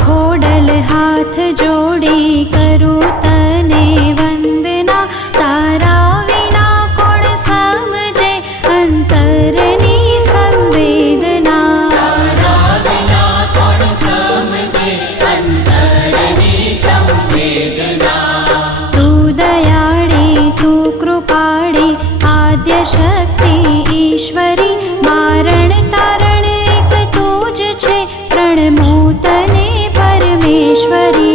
खोडल हाथ जोड़ी करूं तने वंदना। तारा विना कोण समझे अंतरनी संवेदना। तारा विना कोण समझे अंतरनी संवेदना। तू दयाळी तू कृपाळी आद्य शक्ति ईश्वरी। मारण तारण एक तूज छे प्रणमो तने परमेश्वरी।